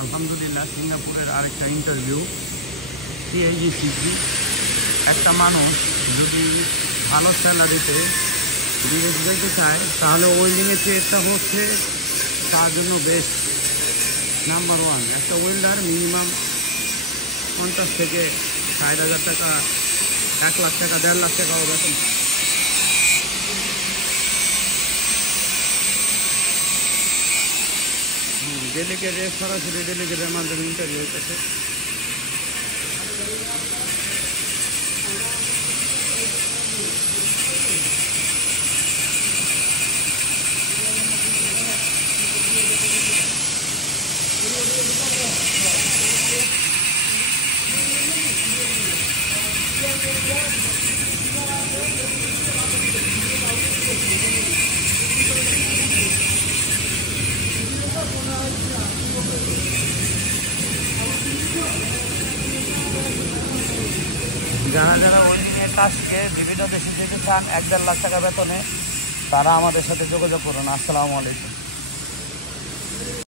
আলহামদুলিল্লাহ সিঙ্গাপুরের আরেকটা ইন্টারভিউ। PIGCC একটা মানুষ যদি ভালো স্যালারিতে বিদেশ যেতে চায় তাহলে ওয়েল্ডিংয়ের ট্রেডটা হচ্ছে তার জন্য বেস্ট নাম্বার ওয়ান। একটা ওয়েল্ডার মিনিমাম 50 থেকে 60,000 টাকা, 1 লাখ টাকা, 1.5 লাখ টাকাও বেতন। ডেলিগেটের সরাসরি ডেলিগেটের মাধ্যমে ইন্টারভিউ হইতেছে। যারা যারা ওয়েল্ডিংয়ের কাজকে বিভিন্ন দেশে যেতে চান 1-1.5 লাখ টাকা বেতনে, তারা আমাদের সাথে যোগাযোগ করুন। আসসালামু আলাইকুম।